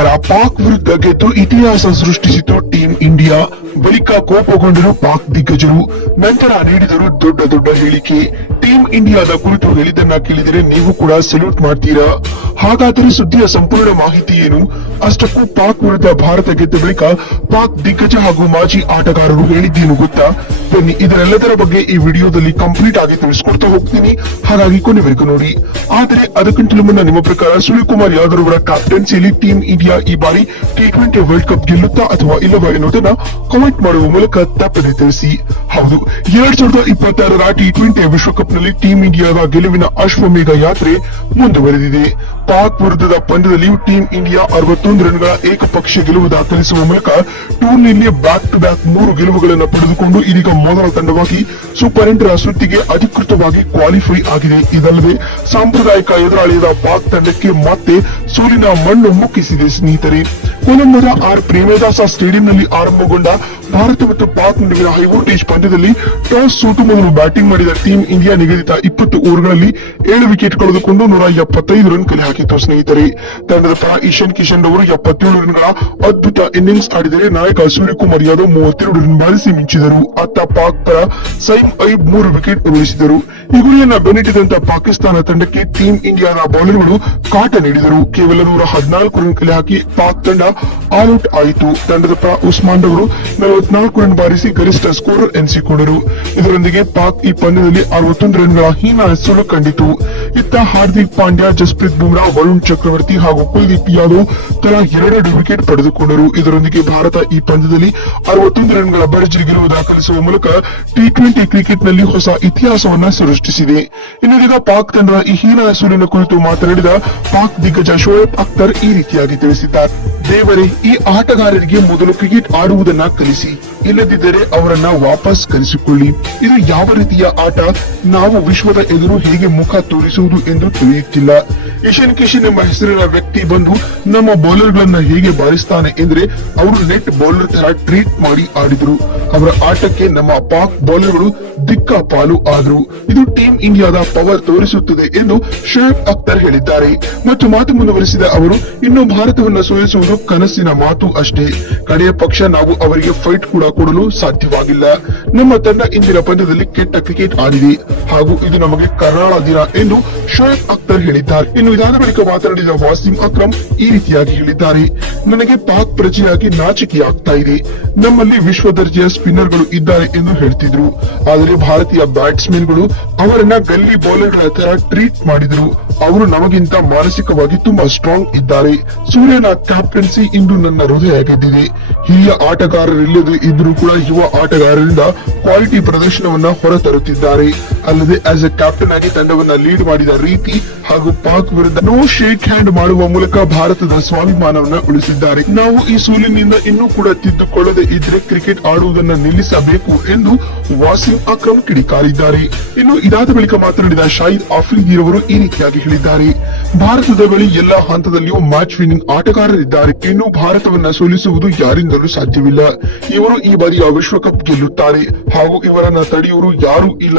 ನಮಸ್ಕಾರ. ಪಾಕ್ ವಿರುದ್ಧ ಗೆದ್ದು ಇತಿಹಾಸ ಸೃಷ್ಟಿಸಿತು ಟೀಂ ಇಂಡಿಯಾ. ಬಳಿಕ ಕೋಪಗೊಂಡರು ಪಾಕ್ ದಿಗ್ಗಜರು. ನಂತರ ನೀಡಿದರು ದೊಡ್ಡ ದೊಡ್ಡ ಹೇಳಿಕೆ. ಟೀಂ ಇಂಡಿಯಾದ ಕುರಿತು ಹೇಳಿದ್ದನ್ನ ಕೇಳಿದರೆ ನೀವು ಕೂಡ ಸೆಲ್ಯೂಟ್ ಮಾಡ್ತೀರಾ. ಹಾಗಾದರೆ ಸುದ್ದಿಯ ಸಂಪೂರ್ಣ ಮಾಹಿತಿ ಏನು? ಅಷ್ಟಕ್ಕೂ ಪಾಕ್ ವಿರುದ್ಧ ಭಾರತ ಗೆದ್ದ ಬಳಿಕ ಪಾಕ್ ದಿಗ್ಗಜ ಹಾಗೂ ಮಾಜಿ ಆಟಗಾರರು ಹೇಳಿದ್ದೇನು ಗೊತ್ತಾ? ಬನ್ನಿ ಇದರೆಲ್ಲದರ ಬಗ್ಗೆ ಈ ವಿಡಿಯೋದಲ್ಲಿ ಕಂಪ್ಲೀಟ್ ಆಗಿ ತಿಳಿಸ್ಕೊಡ್ತಾ ಹೋಗ್ತೀನಿ, ಹಾಗಾಗಿ ಕೊನೆವರೆಗೂ ನೋಡಿ. ಆದರೆ ಅದಕ್ಕಿಂತಲೂ ಮುನ್ನ ನಿಮ್ಮ ಪ್ರಕಾರ ಸೂರ್ಯಕುಮಾರ್ ಯಾದವ್ ಅವರ ಕ್ಯಾಪ್ಟನ್ಸಿಯಲ್ಲಿ ಟೀಂ ಇಂಡಿಯಾ ಈ ಬಾರಿ T20 ವರ್ಲ್ಡ್ ಕಪ್ ಗೆಲ್ಲುತ್ತಾ ಅಥವಾ ಇಲ್ಲವಾ ಎನ್ನುವುದನ್ನ ಕಾಮೆಂಟ್ ಮಾಡುವ ಮೂಲಕ ತಪ್ಪದೆ ತಿಳಿಸಿ. ಹೌದು, 2026ರ T20 ವಿಶ್ವಕಪ್ ನಲ್ಲಿ ಟೀಂ ಇಂಡಿಯಾದ ಗೆಲುವಿನ ಅಶ್ವಮೇಧ ಯಾತ್ರೆ ಮುಂದುವರೆದಿದೆ. ಪಾಕ್ ವಿರುದ್ಧದ ಪಂದ್ಯದಲ್ಲಿ ಟೀಂ ಇಂಡಿಯಾ 61 ರನ್ಗಳ ಏಕಪಕ್ಷೀಯ ಗೆಲುವು ದಾಖಲಿಸುವ ಮೂಲಕ ಟೂರ್ನಿಯಲ್ಲಿ ಬ್ಯಾಕ್ ಟು ಬ್ಯಾಕ್ 3 ಗೆಲುವುಗಳನ್ನು ಪಡೆದುಕೊಂಡು ಇದೀಗ ಮೊದಲ ತಂಡವಾಗಿ ಸೂಪರ್ 8ರ ಸುತ್ತಿಗೆ ಅಧಿಕೃತವಾಗಿ ಕ್ವಾಲಿಫೈ ಆಗಿದೆ. ಇದಲ್ಲದೆ ಸಾಂಪ್ರದಾಯಿಕ ಎದುರಾಳಿಯಾದ ಪಾಕ್ ತಂಡಕ್ಕೆ ಮತ್ತೆ ಸೋಲಿನ ಮಣ್ಣು ಮುಕ್ಕಿಸಿದೆ. ಸ್ನೇಹಿತರೆ, ಕೊಲಂಬೋದ ಆರ್ ಪ್ರೇಮದಾಸ ಸ್ಟೇಡಿಯಂನಲ್ಲಿ ಆರಂಭಗೊಂಡ ಭಾರತ ಮತ್ತು ಪಾಕ್ ನಡುವಿನ ಹೈವೋಲ್ಟೇಜ್ ಪಂದ್ಯದಲ್ಲಿ ಟಾಸ್ ಸೋತು ಮೊದಲು ಬ್ಯಾಟಿಂಗ್ ಮಾಡಿದ ಟೀಂ ಇಂಡಿಯಾ ನಿಗದಿತ 20 ಓವರ್ಗಳಲ್ಲಿ 7 ವಿಕೆಟ್ ಕಳೆದುಕೊಂಡು 175 ರನ್ ಕಲೆ ಹಾಕಿತ್ತು. ಸ್ನೇಹಿತರೆ, ತಂಡದ ಪರ ಈಶಾನ್ ಕಿಶನ್ ಅವರು 77 ರನ್ಗಳ ಅದ್ಭುತ ಇನ್ನಿಂಗ್ಸ್ ಆಡಿದರೆ ನಾಯಕ ಸೂರ್ಯಕುಮಾರ್ ಯಾದವ್ 32 ರನ್ ಬಾರಿಸಿ ಮಿಂಚಿದರು. ಅತ್ತ ಪಾಕ್ ಪರ ಸೈಮ್ ಐಬ್ 3 ವಿಕೆಟ್ ಉರುಳಿಸಿದರು. ಈ ಗುರಿಯನ್ನ ಬೆನ್ನಟ್ಟಿದಂತ ಪಾಕಿಸ್ತಾನ ತಂಡಕ್ಕೆ ಟೀಂ ಇಂಡಿಯಾದ ಬೌಲರ್ಗಳು ಕಾಟ ನೀಡಿದರು. ಕೇವಲ 114 ರನ್ ಕಲೆ ಹಾಕಿ ಪಾಕ್ ತಂಡ ಆಲ್ ಔಟ್ ಆಯಿತು. ತಂಡದ ಪರ ಉಸ್ಮಾನ್ ಅವರು 44 ರನ್ ಬಾರಿಸಿ ಗರಿಷ್ಠ ಸ್ಕೋರರ್ ಎನಿಸಿಕೊಂಡರು. ಇದರೊಂದಿಗೆ ಪಾಕ್ ಈ ಪಂದ್ಯದಲ್ಲಿ 61 ರನ್ಗಳ ಹೀನ ಸೋಲು ಕಂಡಿತು. ಇತ್ತ ಹಾರ್ದಿಕ್ ಪಾಂಡ್ಯ, ಜಸ್ಪ್ರೀತ್ ಬುಮ್ರಾ, ವರುಣ್ ಚಕ್ರವರ್ತಿ ಹಾಗೂ ಕುಲ್ದೀಪ್ ಯಾದವ್ ತಲಾ 2 ವಿಕೆಟ್ ಪಡೆದುಕೊಂಡರು. ಇದರೊಂದಿಗೆ ಭಾರತ ಈ ಪಂದ್ಯದಲ್ಲಿ 61 ರನ್ಗಳ ಭರ್ಜರಿ ಗೆಲುವು ದಾಖಲಿಸುವ ಮೂಲಕ T20 ಕ್ರಿಕೆಟ್ ನಲ್ಲಿ ಹೊಸ ಇತಿಹಾಸವನ್ನ ಸೃಷ್ಟಿಸಿದೆ. ಇನ್ನೀಗ ಪಾಕ್ ತಂಡದ ಈ ಹೀನ ಸೋಲಿನ ಕುರಿತು ಮಾತನಾಡಿದ ಪಾಕ್ ದಿಗ್ಗಜ ಶೋಯಬ್ ಅಖ್ತರ್ ಈ ರೀತಿಯಾಗಿ ತಿಳಿಸಿದ್ದಾರೆ. ದೇವರೇ, ಈ ಆಟಗಾರರಿಗೆ ಮೊದಲು ಕ್ರಿಕೆಟ್ ಆಡುವುದನ್ನ ಕಲಿಸಿ, ಇಲ್ಲದಿದ್ದರೆ ಅವರನ್ನ ವಾಪಸ್ ಕಲಿಸಿಕೊಳ್ಳಿ. ಇದು ಯಾವ ರೀತಿಯ ಆಟ, ನಾವು ವಿಶ್ವದ ಎದುರು ಹೇಗೆ ಮುಖ ತೋರಿಸುವುದು ಎಂದು ತಿಳಿಯುತ್ತಿಲ್ಲ. ಈಶಾನ್ ಕಿಶನ್ ಎಂಬ ಹೆಸರಿನ ವ್ಯಕ್ತಿ ಬಂದು ನಮ್ಮ ಬೌಲರ್ ಗಳನ್ನ ಹೇಗೆ ಬಾರಿಸ್ತಾನೆ ಎಂದ್ರೆ ಅವರು ನೆಟ್ ಬೌಲರ್ ತರ ಟ್ರೀಟ್ ಮಾಡಿ ಆಡಿದ್ರು. ಅವರ ಆಟಕ್ಕೆ ನಮ್ಮ ಪಾಕ್ ಬೌಲರ್ಗಳು ದಿಕ್ಕ ಪಾಲು ಆದ್ರು. ಇದು ಟೀಂ ಇಂಡಿಯಾದ ಪವರ್ ತೋರಿಸುತ್ತದೆ ಎಂದು ಶೋಯಬ್ ಅಖ್ತರ್ ಹೇಳಿದ್ದಾರೆ. ಮತ್ತು ಮಾತು ಮುಂದುವರಿಸಿದ ಅವರು, ಇನ್ನು ಭಾರತವನ್ನ ಸೋಲಿಸುವುದು ಕನಸಿನ ಮಾತು ಅಷ್ಟೇ. ಕಡೆಯ ಪಕ್ಷ ನಾವು ಅವರಿಗೆ ಫೈಟ್ ಕೂಡ ಕೊಡಲು ಸಾಧ್ಯವಾಗಿಲ್ಲ. ನಮ್ಮ ತಂಡ ಇಂದಿನ ಪಂದ್ಯದಲ್ಲಿ ಕೆಟ್ಟ ಕ್ರಿಕೆಟ್ ಆಡಿದೆ ಹಾಗೂ ಇದು ನಮಗೆ ಕರಾಳ ದಿನ ಎಂದು ಶೋಯಬ್ ಅಖ್ತರ್ ಹೇಳಿದ್ದಾರೆ. ಇನ್ನು ಇದಾದ ಬಳಿಕ ಮಾತನಾಡಿದ ವಾಸಿಂ ಅಕ್ರಮ್ ಈ ರೀತಿಯಾಗಿ ಹೇಳಿದ್ದಾರೆ. ನನಗೆ ಪಾಕ್ ಪ್ರಜೆಯಾಗಿ ನಾಚಿಕೆಯಾಗ್ತಾ ಇದೆ. ನಮ್ಮಲ್ಲಿ ವಿಶ್ವ ದರ್ಜೆಯ ಸ್ಪಿನ್ನರ್ಗಳು ಇದ್ದಾರೆ ಎಂದು ಹೇಳ್ತಿದ್ರು, ಆದರೆ ಭಾರತೀಯ ಬ್ಯಾಟ್ಸ್ಮನ್ ಗಳು ಅವರನ್ನ ಗಲ್ಲಿ ಬೌಲರ್ಗಳ ತರ ಟ್ರೀಟ್ ಮಾಡಿದ್ರು. ಅವರು ನಮಗಿಂತ ಮಾನಸಿಕವಾಗಿ ತುಂಬಾ ಸ್ಟ್ರಾಂಗ್ ಇದ್ದಾರೆ. ಸೂರ್ಯನ ಕ್ಯಾಪ್ಟನ್ಸಿ ಇಂದು ನನ್ನ ಹೃದಯ ಗೆದ್ದಿದೆ. ಹಿರಿಯ ಆಟಗಾರರಿಲ್ಲದೆ ಇದ್ರೂ ಕೂಡ ಯುವ ಆಟಗಾರರಿಂದ ಕ್ವಾಲಿಟಿ ಪ್ರದರ್ಶನವನ್ನ ಹೊರತರುತ್ತಿದ್ದಾರೆ. ಅಲ್ಲದೆ ಆಸ್ ಎ ಕ್ಯಾಪ್ಟನ್ ಆಗಿ ತಂಡವನ್ನ ಲೀಡ್ ಮಾಡಿದ ರೀತಿ ಹಾಗೂ ಪಾಕ್ ವಿರುದ್ಧ ನೋ ಶೇಕ್ ಹ್ಯಾಂಡ್ ಮಾಡುವ ಮೂಲಕ ಭಾರತದ ಸ್ವಾಭಿಮಾನವನ್ನ ಉಳಿಸಿದ್ದಾರೆ. ನಾವು ಈ ಸೋಲಿನಿಂದ ಇನ್ನೂ ಕೂಡ ತಿದ್ದುಕೊಳ್ಳದೆ ಇದ್ರೆ ಕ್ರಿಕೆಟ್ ಆಡುವುದನ್ನ ನಿಲ್ಲಿಸಬೇಕು ಎಂದು ವಾಸಿಂ ಅಕ್ರಮ್ ಕಿಡಿಕಾರಿದ್ದಾರೆ. ಇನ್ನು ಇದಾದ ಬಳಿಕ ಮಾತನಾಡಿದ ಶಾಹಿದ್ ಆಫ್ರಿದಿ ಅವರು ಈ ರೀತಿಯಾಗಿ ಹೇಳಿದ್ದಾರೆ. ಭಾರತದ ಬಳಿ ಎಲ್ಲಾ ಹಂತದಲ್ಲಿಯೂ ಮ್ಯಾಚ್ ವಿನ್ನಿಂಗ್ ಆಟಗಾರರಿದ್ದಾರೆ. ಇನ್ನು ಭಾರತವನ್ನ ಸೋಲಿಸುವುದು ಯಾರಿಂದಲೂ ಸಾಧ್ಯವಿಲ್ಲ. ಇವರು ಈ ಬಾರಿಯ ವಿಶ್ವಕಪ್ ಗೆಲ್ಲುತ್ತಾರೆ ಹಾಗೂ ಇವರನ್ನ ತಡೆಯುವರು ಯಾರೂ ಇಲ್ಲ.